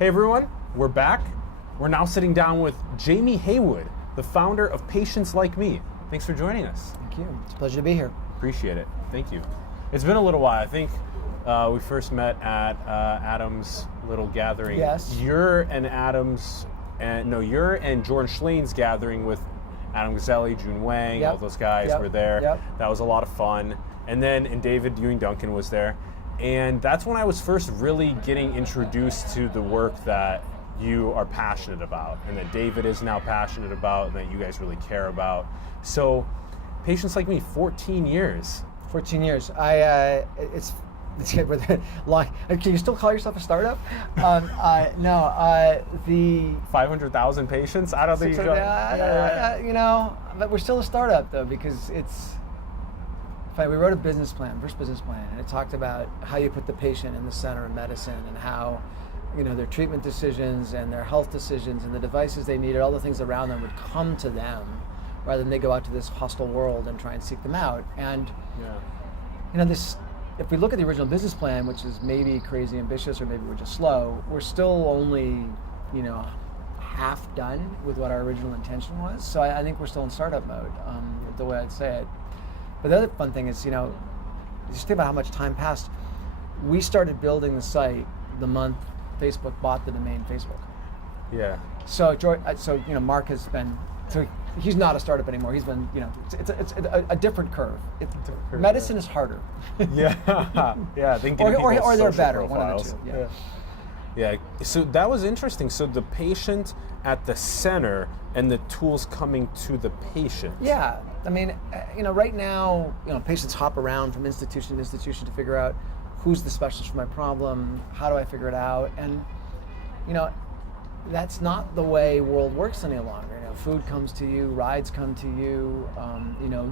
Hey everyone, we're back. We're now sitting down with Jamie Heywood, the founder of PatientsLikeMe. Thanks for joining us. Thank you. It's a pleasure to be here. Appreciate it. Thank you. It's been a little while. I think we first met at Adam's little gathering. Yes. You're and Jordan Schlane's gathering with Adam Gazzelli, June Wang, Yep. all those guys Yep. were there. Yep. That was a lot of fun. And David Ewing Duncan was there. And that's when I was first really getting introduced to the work that you are passionate about, and that David is now passionate about, and that you guys really care about. So, PatientsLikeMe, 14 years. 14 years. It's long. Can you still call yourself a startup? No. The 500,000 patients? I don't think you can. you know, but we're still a startup though, because it's. We wrote a business plan, first business plan, and it talked about how you put the patient in the center of medicine, and how, their treatment decisions and their health decisions and the devices they needed, all the things around them would come to them, rather than they go out to this hostile world and try and seek them out. And if we look at the original business plan, which is maybe crazy ambitious, or maybe we're just slow, we're still only, half done with what our original intention was. So I think we're still in startup mode, the way I'd say it. But the other fun thing is, just think about how much time passed. We started building the site the month Facebook bought the domain Facebook. Yeah. So Mark has been, so he's not a startup anymore. He's been, it's a different curve. Medicine is harder. Yeah. Yeah. I think or they're better. Profiles. One of the two. Yeah. Yeah. So that was interesting. So the patient at the center and the tools coming to the patient. Yeah. I mean, right now, patients hop around from institution to institution to figure out who's the specialist for my problem, how do I figure it out, and that's not the way world works any longer. Food comes to you, rides come to you,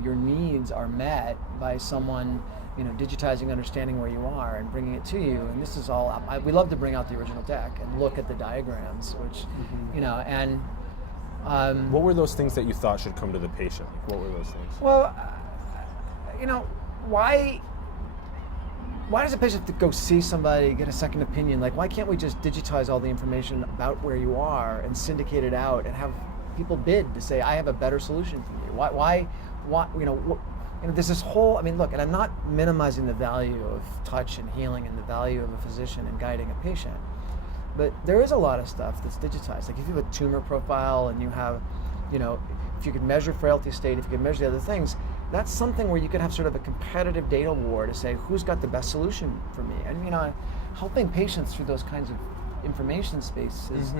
your needs are met by someone, digitizing, understanding where you are and bringing it to you. And this is all, we love to bring out the original deck and look at the diagrams, which, what were those things that you thought should come to the patient? Like, what were those things? Well, why does a patient have to go see somebody, get a second opinion? Like, why can't we just digitize all the information about where you are and syndicate it out and have people bid to say, I have a better solution for you? Why there's this whole, look, and I'm not minimizing the value of touch and healing and the value of a physician in guiding a patient, but there is a lot of stuff that's digitized. Like if you have a tumor profile and you have, if you could measure frailty state, if you could measure the other things, that's something where you could have sort of a competitive data war to say who's got the best solution for me. And helping patients through those kinds of information spaces,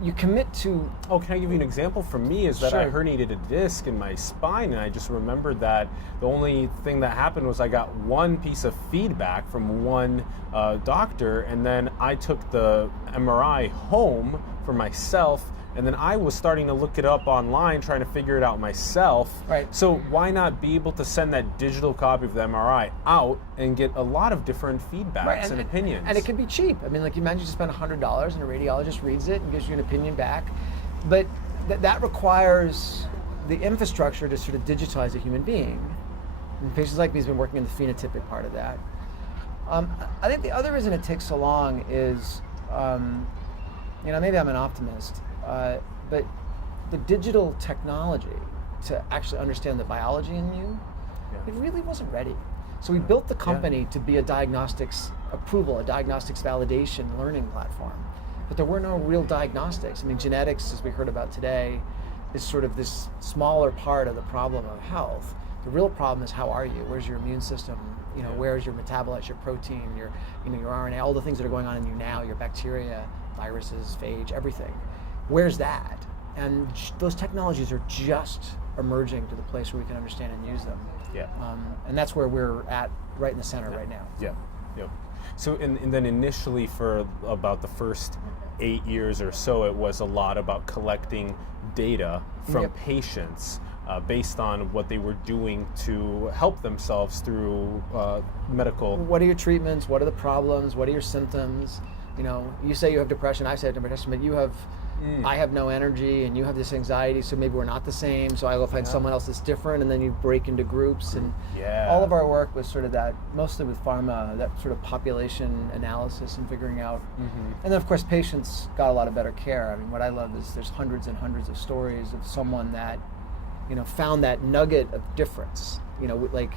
you commit to. Oh, can I give you an example? For me is that Sure. I herniated a disc in my spine, and I just remembered that the only thing that happened was I got one piece of feedback from one doctor, and then I took the MRI home for myself, and then I was starting to look it up online, trying to figure it out myself. Right. So why not be able to send that digital copy of the MRI out and get a lot of different feedbacks and opinions? And it can be cheap. Like you imagine you spend $100 and a radiologist reads it and gives you an opinion back. But that requires the infrastructure to sort of digitize a human being. And PatientsLikeMe has been working in the phenotypic part of that. I think the other reason it takes so long is, maybe I'm an optimist, but the digital technology to actually understand the biology in you, it really wasn't ready. So we built the company to be a diagnostics approval, a diagnostics validation learning platform. But there were no real diagnostics. Genetics, as we heard about today, is sort of this smaller part of the problem of health. The real problem is, how are you? Where's your immune system? Where's your metabolites, your protein, your RNA, all the things that are going on in you now, your bacteria, viruses, phage, everything. Where's that? And those technologies are just emerging to the place where we can understand and use them. Yeah. And that's where we're at, right in the center right now. Yeah. Yep. So, and then initially for about the first 8 years or so, it was a lot about collecting data from patients based on what they were doing to help themselves through medical. What are your treatments? What are the problems? What are your symptoms? You know, you say you have depression, I say I have depression, but you have, I have no energy, and you have this anxiety, so maybe we're not the same, so I go find someone else that's different, and then you break into groups, and all of our work was sort of that, mostly with pharma, that sort of population analysis and figuring out, and then of course patients got a lot of better care. I mean, what I love is there's hundreds and hundreds of stories of someone that, you know, found that nugget of difference. You know, like,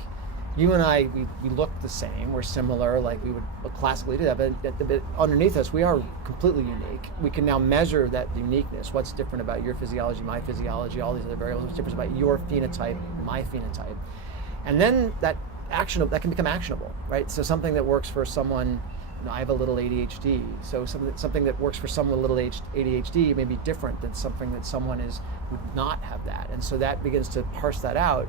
you and I, we look the same, we're similar, like we would classically do that, but underneath us, we are completely unique. We can now measure that uniqueness, what's different about your physiology, my physiology, all these other variables, what's different about your phenotype, my phenotype. And then that can become actionable, right? So something that works for someone, you know, I have a little ADHD, so something that works for someone with a little ADHD may be different than something that someone would not have that. And so that begins to parse that out.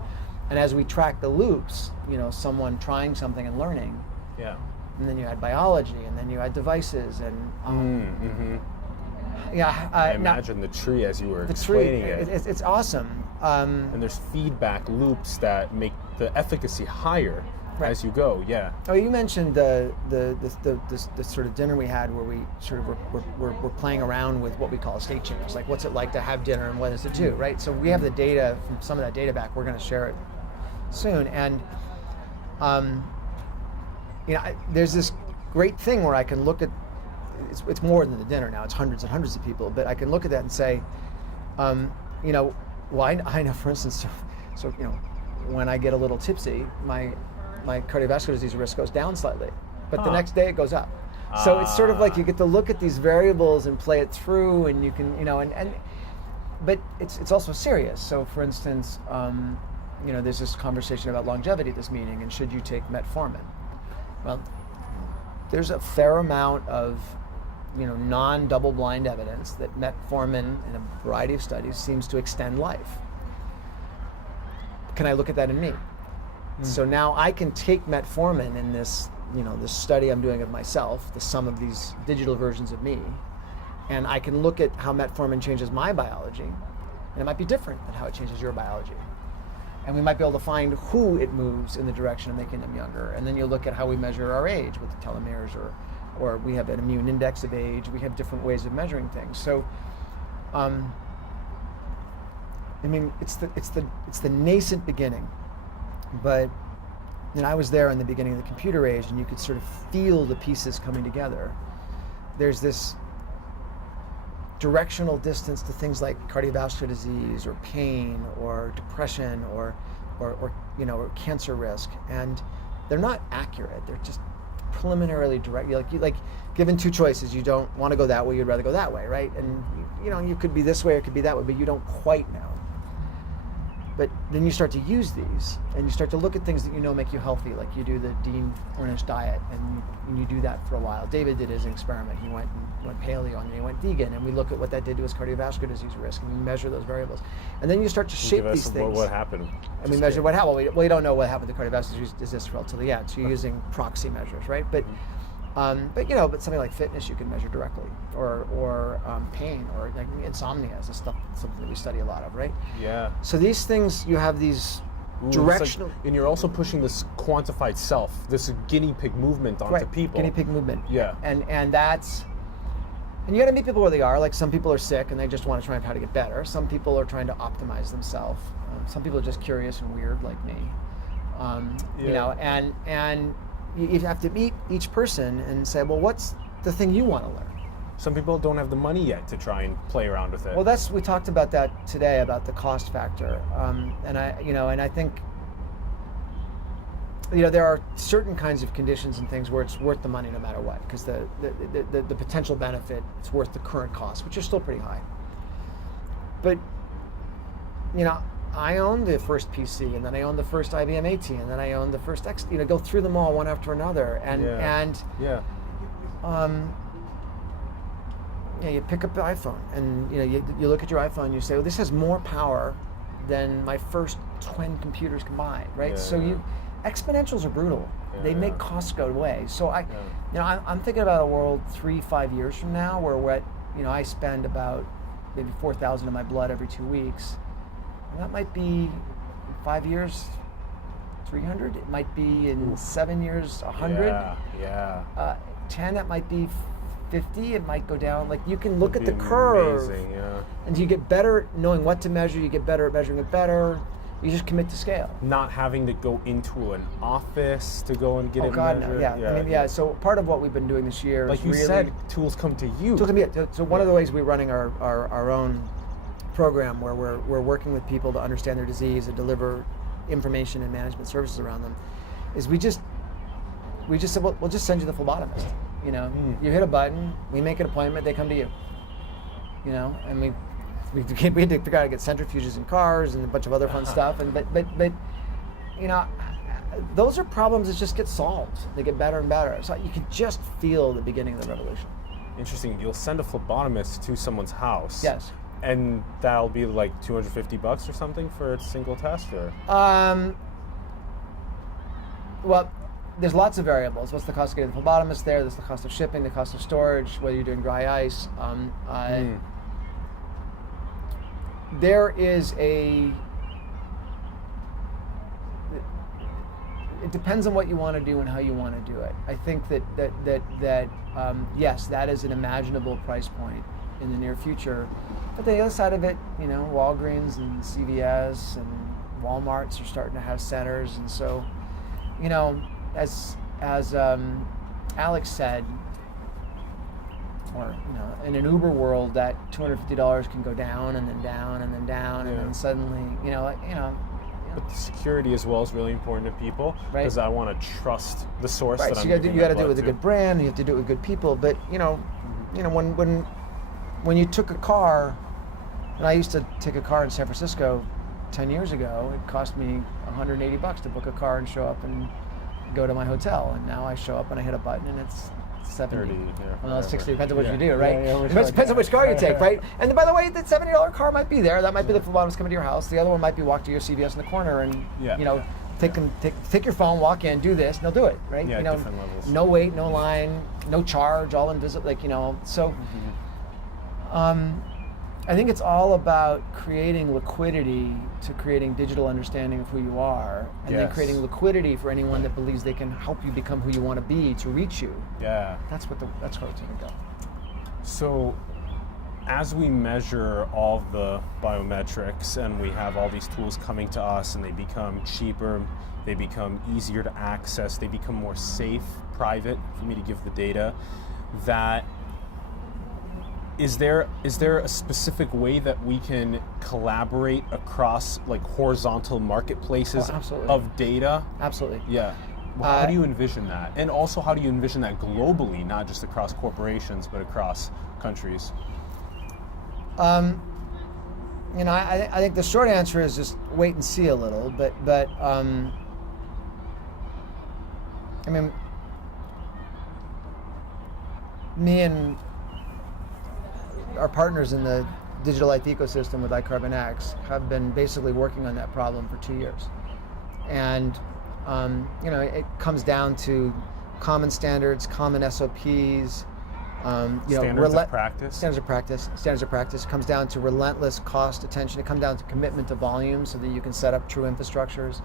And as we track the loops, you know, someone trying something and learning, and then you add biology, and then you add devices, and I imagine the tree as you were explaining it. It's awesome. And there's feedback loops that make the efficacy higher as you go. Yeah. Oh, you mentioned the sort of dinner we had where we sort of were playing around with what we call a state change, like what's it like to have dinner and what does it do, right? So we have the data from some of that data back. We're going to share it soon, and you know, there's this great thing where I can look at, it's more than the dinner now, it's hundreds and hundreds of people, but I can look at that and say, you know, well, I know, for instance, so you know, when I get a little tipsy, my cardiovascular disease risk goes down slightly, but the next day it goes up. So it's sort of like you get to look at these variables and play it through, and you can, you know, but it's also serious. So for instance, you know, there's this conversation about longevity at this meeting, and should you take metformin? Well, there's a fair amount of, you know, non-double-blind evidence that metformin in a variety of studies seems to extend life. Can I look at that in me? So now I can take metformin in this, you know, this study I'm doing of myself, the sum of these digital versions of me, and I can look at how metformin changes my biology, and it might be different than how it changes your biology. And we might be able to find who it moves in the direction of making them younger. And then you look at how we measure our age with the telomeres, or we have an immune index of age. We have different ways of measuring things. So, I mean, it's the nascent beginning. But you know, I was there in the beginning of the computer age, and you could sort of feel the pieces coming together. There's this directional distance to things like cardiovascular disease or pain or depression or you know, or cancer risk, and they're not accurate. They're just preliminarily direct. Like given two choices, you don't want to go that way, you'd rather go that way, right? And you know, you could be this way or it could be that way, but you don't quite know. But then you start to use these, and you start to look at things that you know make you healthy, like you do the Dean Ornish diet, and you do that for a while. David did his experiment. He went paleo, and then he went vegan, and we look at what that did to his cardiovascular disease risk, and we measure those variables. And then you start to shape these things. What happened? And we measure what happened. Well, we don't know what happened to cardiovascular disease relatively yet, so you're using proxy measures, right? But you know, but something like fitness you can measure directly, or pain, or like insomnia is something that we study a lot of, right? Yeah. So these things, you have these directional, and you're also pushing this quantified self, this guinea pig movement onto people. Guinea pig movement. Yeah. And that's, and you got to meet people where they are. Like some people are sick and they just want to try and how to get better. Some people are trying to optimize themselves. Some people are just curious and weird, like me. You know, and you have to meet each person and say, well, what's the thing you want to learn? Some people don't have the money yet to try and play around with it. Well, we talked about that today, about the cost factor. And I think, you know, there are certain kinds of conditions and things where it's worth the money no matter what, because the potential benefit, it's worth the current cost, which is still pretty high. But, you know, I owned the first PC, and then I owned the first IBM AT, and then I owned the first X. You know, go through them all one after another, you pick up the iPhone, and you know, you look at your iPhone, and you say, well, this has more power than my first twin computers combined, right? Exponentials are brutal. They make costs go away. So I'm thinking about a world 3-5 years from now where I spend about maybe 4,000 of my blood every 2 weeks. That might be in 5 years, 300. It might be in 7 years, 100. 10, that might be 50, it might go down. Like you can look at That'd the be curve, amazing, yeah. and you get better knowing what to measure. You get better at measuring it better. You just commit to scale. Not having to go into an office to go and get Oh it God, measured. no, yeah. I mean, so part of what we've been doing this year Like is you really said, tools come to you. So one of the ways we're running our own program, where we're working with people to understand their disease and deliver information and management services around them, is we just said, we'll just send you the phlebotomist. You know, you hit a button, we make an appointment, they come to you. You know, and we had to figure out how to get centrifuges in cars and a bunch of other fun stuff. And but you know, those are problems that just get solved. They get better and better. So you can just feel the beginning of the revolution. Interesting. You'll send a phlebotomist to someone's house. Yes. And that'll be like $250 or something for a single test, or? Well, there's lots of variables. What's the cost of getting the phlebotomist there? There's the cost of shipping, the cost of storage, whether you're doing dry ice. There is it depends on what you want to do and how you want to do it. I think that yes, that is an imaginable price point in the near future. But the other side of it, you know, Walgreens and CVS and Walmarts are starting to have centers, and so, you know, as Alex said, or you know, in an Uber world, that $250 can go down and then down and then down, and then suddenly, you know. But the security as well is really important to people, because I want to trust the source. Right. That So I'm you got to do it with to. a good brand. You have to do it with good people. But you know, when you took a car, and I used to take a car in San Francisco 10 years ago, it cost me $180 to book a car and show up and go to my hotel. And now I show up and I hit a button and it's 70. 30, Well, it's 60, depends on what you do, right? Yeah, It depends on which car you take, right? And then, by the way, that $70 car might be there. That might be the phlebotomist coming to your house. The other one might be walk to your CVS in the corner and, you know, take your phone, walk in, do this, and they'll do it, right? Yeah, you know, different levels. no wait, no line, no charge, all invisible, like, you know. So, I think it's all about creating liquidity to creating digital understanding of who you are, and then creating liquidity for anyone that believes they can help you become who you want to be to reach you. Yeah. That's where it's going to go. So, as we measure all the biometrics and we have all these tools coming to us and they become cheaper, they become easier to access, they become more safe, private for me to give the data, that is there a specific way that we can collaborate across like horizontal marketplaces of data? Absolutely. Yeah. Well, how do you envision that? And also, how do you envision that globally, not just across corporations, but across countries? You know, I think the short answer is just wait and see a little, but I mean, me and our partners in the digital life ecosystem with iCarbonX have been basically working on that problem for 2 years. And, you know, it comes down to common standards, common SOPs, you know, Standards of practice. Standards of practice. It comes down to relentless cost attention. It comes down to commitment to volume so that you can set up true infrastructures.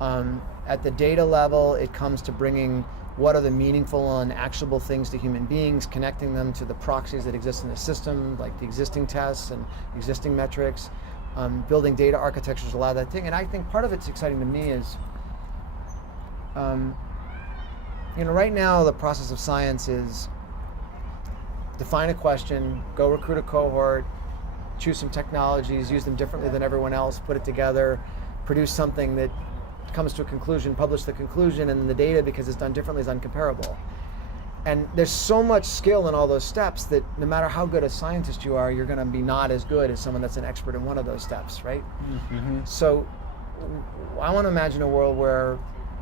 At the data level, it comes to bringing what are the meaningful and actionable things to human beings, connecting them to the proxies that exist in the system, like the existing tests and existing metrics, building data architectures, a lot of that thing. And I think part of it's exciting to me is, you know, right now the process of science is define a question, go recruit a cohort, choose some technologies, use them differently than everyone else, put it together, produce something that comes to a conclusion, publish the conclusion, and then the data, because it's done differently, is uncomparable. And there's so much skill in all those steps that no matter how good a scientist you are, you're going to be not as good as someone that's an expert in one of those steps, right? Mm-hmm. So I want to imagine a world where,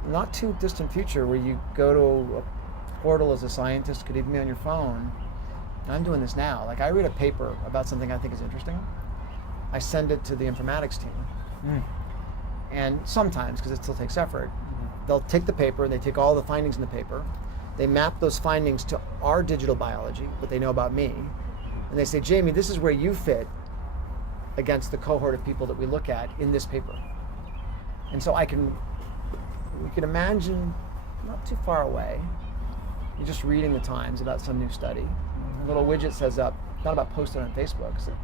not too distant future, where you go to a portal as a scientist, could even be on your phone. I'm doing this now. Like, I read a paper about something I think is interesting. I send it to the informatics team. And sometimes, because it still takes effort, they'll take the paper, they take all the findings in the paper, they map those findings to our digital biology, what they know about me, and they say, Jamie, this is where you fit against the cohort of people that we look at in this paper. And so we can imagine, not too far away, you're just reading the Times about some new study, a little widget says up, not about posting on Facebook, it's like,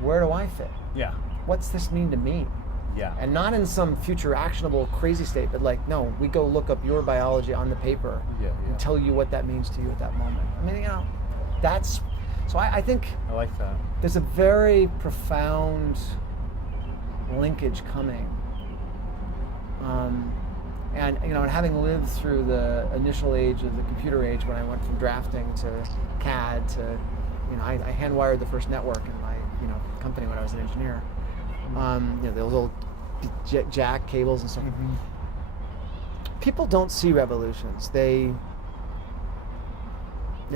where do I fit? Yeah. What's this mean to me? Yeah. And not in some future actionable crazy state, but like, no, we go look up your biology on the paper and tell you what that means to you at that moment. I mean, that's, so I think I like that. there's a very profound linkage coming. And and having lived through the initial age of the computer age, when I went from drafting to CAD to, I hand-wired the first network in my company when I was an engineer. Those old jack cables and stuff. Mm-hmm. People don't see revolutions. They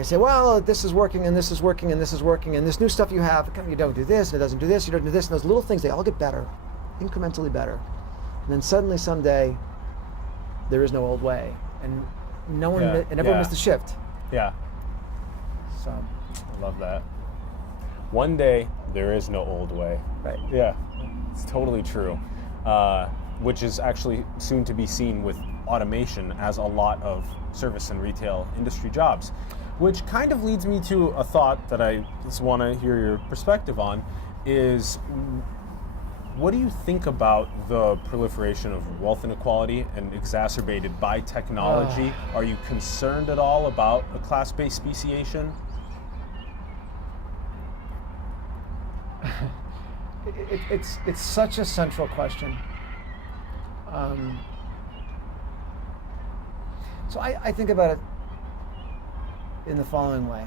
say, well, this is working and this is working and this is working and this new stuff you have, you don't do this, and it doesn't do this, you don't do this, and those little things, they all get better, incrementally better. And then suddenly someday, there is no old way. And everyone missed the shift. Yeah. So. I love that. One day, there is no old way. Right. Yeah, it's totally true. Which is actually soon to be seen with automation as a lot of service and retail industry jobs. Which kind of leads me to a thought that I just want to hear your perspective on, is what do you think about the proliferation of wealth inequality and exacerbated by technology? Are you concerned at all about a class-based speciation? It's such a central question. So I think about it in the following way.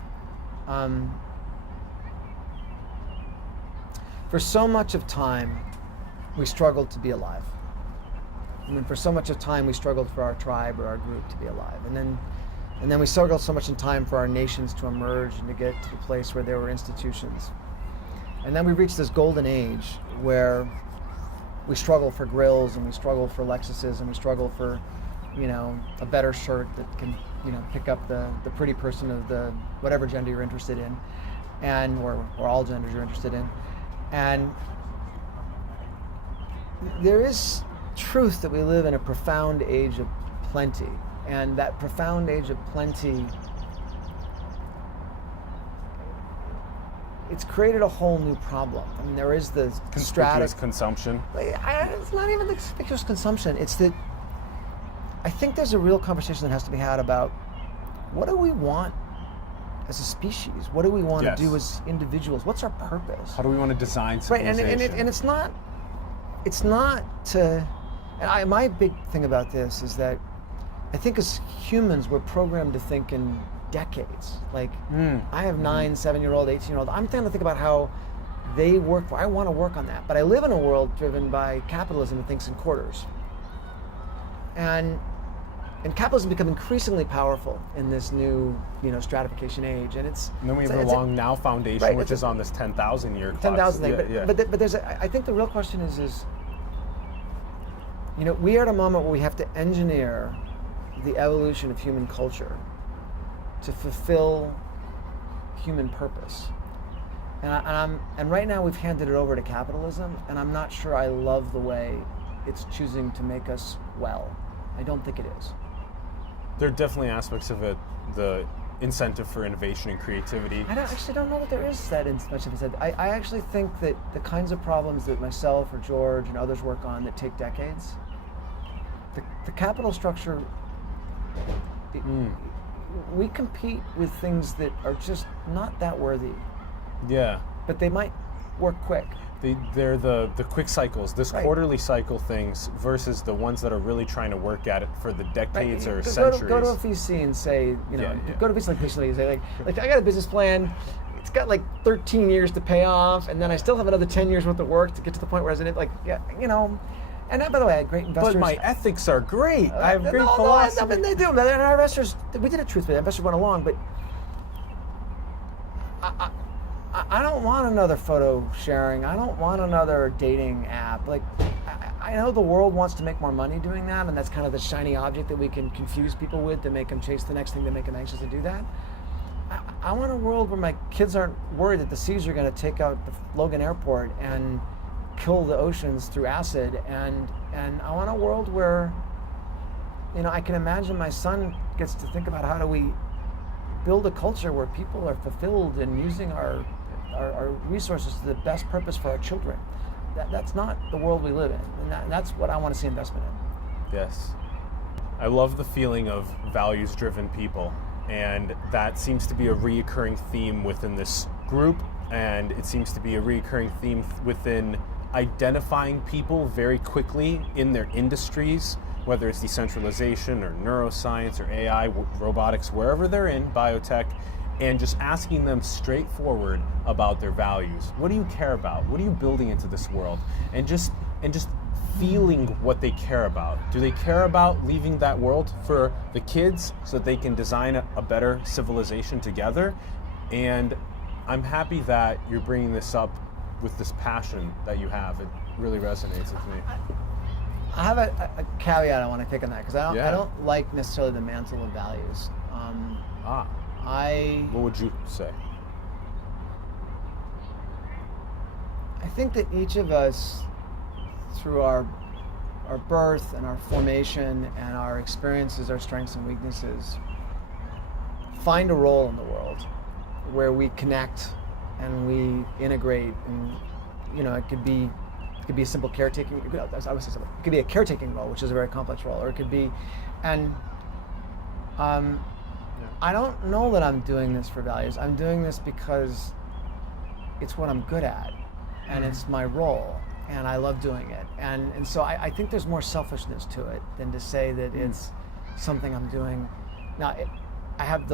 For so much of time, we struggled to be alive. For so much of time, we struggled for our tribe or our group to be alive. And then we struggled so much in time for our nations to emerge and to get to the place where there were institutions. And then we reached this golden age where we struggle for grills and we struggle for Lexuses and we struggle for, a better shirt that can, pick up the pretty person of the whatever gender you're interested in, or all genders you're interested in. And there is truth that we live in a profound age of plenty. And that profound age of plenty, it's created a whole new problem. There is the conspicuous consumption. It's not even the conspicuous consumption. It's that I think there's a real conversation that has to be had about what do we want as a species? What do we want to do as individuals? What's our purpose? How do we want to design civilization? Right, and it's not to. And my big thing about this is that I think as humans we're programmed to think in decades. I have 9, 7-year-old, 18-year-old. I'm trying to think about how they work. I want to work on that, but I live in a world driven by capitalism that thinks in quarters. And capitalism become increasingly powerful in this new, stratification age, and then we have the Long Now Foundation, right, which is on this 10,000 year clock. 10,000 thing, but there's I think the real question is, we are at a moment where we have to engineer the evolution of human culture to fulfill human purpose. And right now we've handed it over to capitalism, and I'm not sure I love the way it's choosing to make us well. I don't think it is. There are definitely aspects of it, the incentive for innovation and creativity. I actually don't know that there is that much of incentive. I actually think that the kinds of problems that myself or George and others work on that take decades, the capital structure, we compete with things that are just not that worthy. Yeah. But they might work quick. They're the quick cycles, quarterly cycle things versus the ones that are really trying to work at it for the decades or centuries. Go to a VC and say, go to a VC like PatientsLikeMe and say, like I got a business plan, it's got 13 years to pay off, and then I still have another 10 years worth of work to get to the point where I was and by the way, I had great investors. But my ethics are great. I have great philosophy. They do. And our investors, we did it truthfully. Investors went along, but I don't want another photo sharing. I don't want another dating app. I know the world wants to make more money doing that, and that's kind of the shiny object that we can confuse people with to make them chase the next thing to make them anxious to do that. I want a world where my kids aren't worried that the seas are going to take out the Logan Airport and kill the oceans through acid, and I want a world where I can imagine my son gets to think about how do we build a culture where people are fulfilled and using our resources to the best purpose for our children. That's not the world we live in, and that's what I want to see investment in. Yes. I love the feeling of values-driven people, and that seems to be a reoccurring theme within this group, and it seems to be a reoccurring theme within identifying people very quickly in their industries, whether it's decentralization or neuroscience or AI, robotics, wherever they're in, biotech, and just asking them straightforward about their values. What do you care about? What are you building into this world? And just feeling what they care about. Do they care about leaving that world for the kids so that they can design a better civilization together? And I'm happy that you're bringing this up with this passion that you have. It really resonates with me. I have a caveat I want to take on that, because I don't like necessarily the mantle of values. What would you say? I think that each of us, through our birth and our formation and our experiences, our strengths and weaknesses, find a role in the world where we connect and we integrate, and it could be a simple caretaking. It could be a caretaking role, which is a very complex role, or it could be, and I don't know that I'm doing this for values. I'm doing this because it's what I'm good at, and it's my role, and I love doing it. And so I think there's more selfishness to it than to say that it's something I'm doing. Now, I have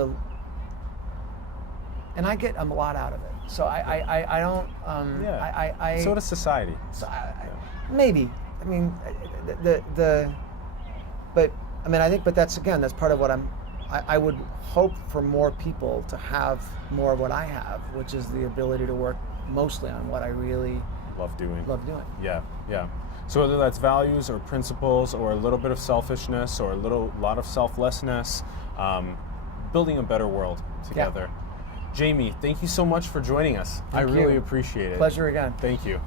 and I get a lot out of it. So I don't. So does society. So maybe. I mean, but that's part of what I would hope for more people to have more of what I have, which is the ability to work mostly on what I really love doing. Yeah. So whether that's values or principles or a little bit of selfishness or a lot of selflessness, building a better world together. Yeah. Jamie, thank you so much for joining us. I really appreciate it. Pleasure again. Thank you.